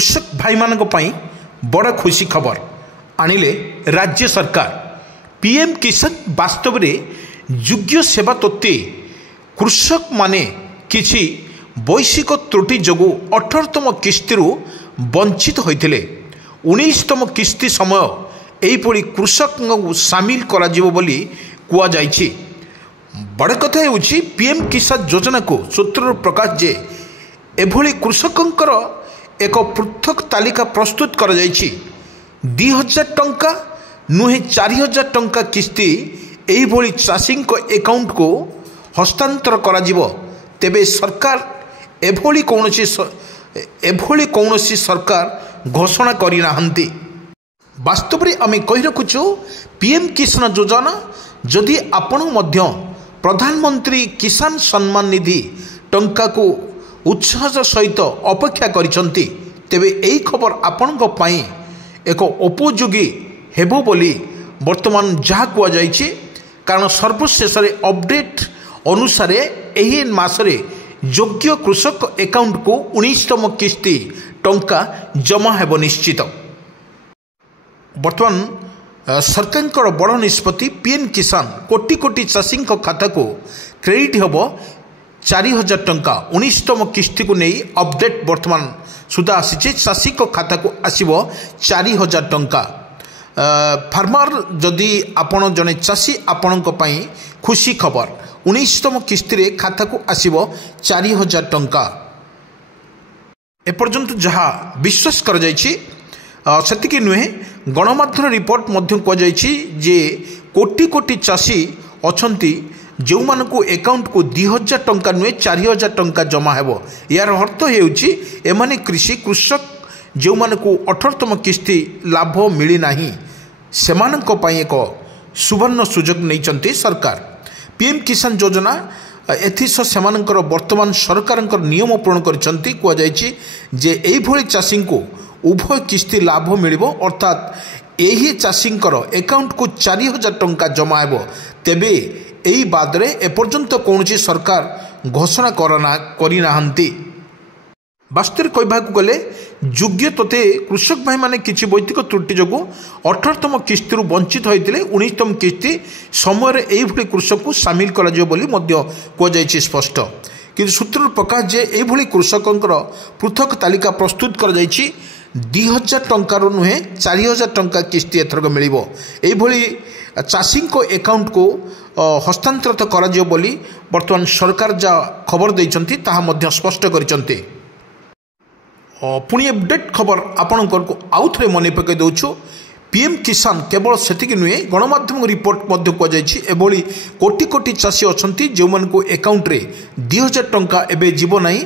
कृषक भाई मानक पई बड़ खुशी खबर आनिले राज्य सरकार। पीएम किसान वास्तव में योग्य सेवा तत्ते कृषक माने किछि वैश्विक त्रुटि जोगु 18तम किस्ती वंचित होइथिले। 19तम किस्ती समय एहिपरि कृषक सामिल करा जिवो बोली कुआ जाइछि। बड़ कथा हेउछि पीएम किसान योजना को सूत्र प्रकाश जे एभली कृषकंकर एक पृथक तालिका प्रस्तुत कर 2000 टंका नुहे 4000 टंका किस्ती एहिभली चाषी एकाउंट को हस्तांतर करा जिवो। तेबे सरकार एभली कौनसी सरकार घोषणा करि नाहंती। वास्तव में आम कही रखुचु पीएम किसान योजना जदि आपण मध्य प्रधानमंत्री किसान सम्मान निधि टंका को उत्साह सहित अपेक्षा करिसंती तेबे एही खबर आपणक पई एक उपयोगी हेबो बोली वर्तमान जहाँ कुआ जाइछि। कारण सर्वशेष अपडेट अनुसार एही मासरे योग्य कृषक अकाउंट को 19तम किस्ती टंका जमा हेबो निश्चित। वर्तमान सरकार बड़ निष्पत्ति पीएम किसान कोटी कोटी चाषी खाता को क्रेडिट हेबो 4000 टंका। 19तम किस्ती को नहीं अपडेट वर्तमान सुधा आसी चाषी खाता को आसब 4000 टंका। फार्मर जदि आपण जने चाषी आपण खुशी खबर 19तम किस्ती खाता को आसब 4000 टंका। एपर्यंत जहाँ विश्वास कर सेतिकी नुहे गणमाध्यम रिपोर्ट मध्य कहुछि जे कोटी कोटी चाषी अछंती जो मानकु अकाउंट को 2000 टंका नुहे 4000 टंका जमा हेबो। यार अर्थ हेउछि एमाने कृषक जो मानकु 18तम किस्ती लाभ मिली नाही सेमानक पई एक सुवर्ण सुजोग नैचंती सरकार। पीएम किसान योजना एथिस सेमानकर वर्तमान सरकार नियम पूर्ण करिसंती कुआ जाइछि जे एही भली चाषी को उभय किस्ती लाभ मिलिबो। अर्थात एही चाषींकर अकाउंट को 4000 टंका जमा हेबो। तेबे एही बादरे एपर्यंत कौनसी सरकार घोषणा करि नाहंती। वास्तव में कहबाकू गले योग्य तथे कृषक भाई माने किछि वैदिक त्रुटि जोगु 18तम किस्ती वंचित होइतिले 19तम किस्ती समय एही भली कृषक को सामिल करा जिवो बोली मध्य कुआ जाइछि स्पष्ट। किंतु सूत्र प्रकाश जे एही भली कृषकंकर पृथक तालिका प्रस्तुत कर जाइछि। 2000 टंकार नुहे 4000 टंका किस्ती एथरक मिलिबो। एही भली चाषी एकाउंट को हस्तांतरित करा जिवो बोली वर्तमान सरकार जा खबर दैछंती ताहा मध्य स्पष्ट करिसंती। पुणी अपडेट खबर आपण को आउ थे मन पकई दौछु। पीएम किसान केवल सेतिक नुहे गणमाध्यम रिपोर्ट मध्य कुआ जाइछि एभली कोटी कोटी चाषी अछंती जो मानकु अकाउंट रे 2000 टंका एबे जीवो नाही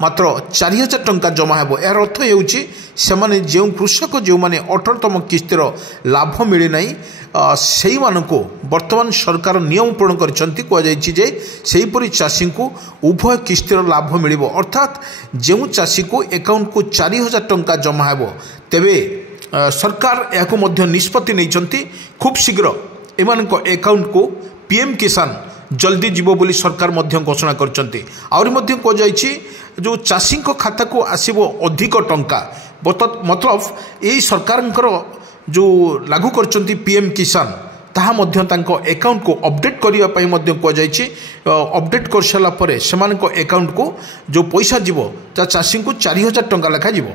मात्र 4000 टंका जमा हेबो। यार अर्थ हेउछि सेमाने जो कृषक जो माने 18तम किस्तीर लाभ मिले नाही सेही मानको वर्तमान सरकार नियम पूर्ण करिसंती कुआ जाइछि जे सेहीपरि चाषी को उभय किस्तीर लाभ मिलिबो। अर्थात जो चाषी को अकाउंट को 4000 टंका जमा हेबो तेबे सरकार याको मध्य निष्पत्ति नैचंती खूब शीघ्र एमानक अकाउंट को पीएम किसान जल्दी जीवो बोली सरकार मध्य घोषणा करचंती। आउरी मध्य को जाइछि जो चाषी खाता को आसीबो अधिक टंका मतलब यही सरकारंकर जो लागू करचंती पीएम किसान ताहा मध्य तांको अकाउंट को अपडेट करिया पई मध्य को जाइछि। अपडेट कर साला परे सेमानक अकाउंट को जो पैसा जीवो ता चाषी को 4000 टंका लेखा जीवो।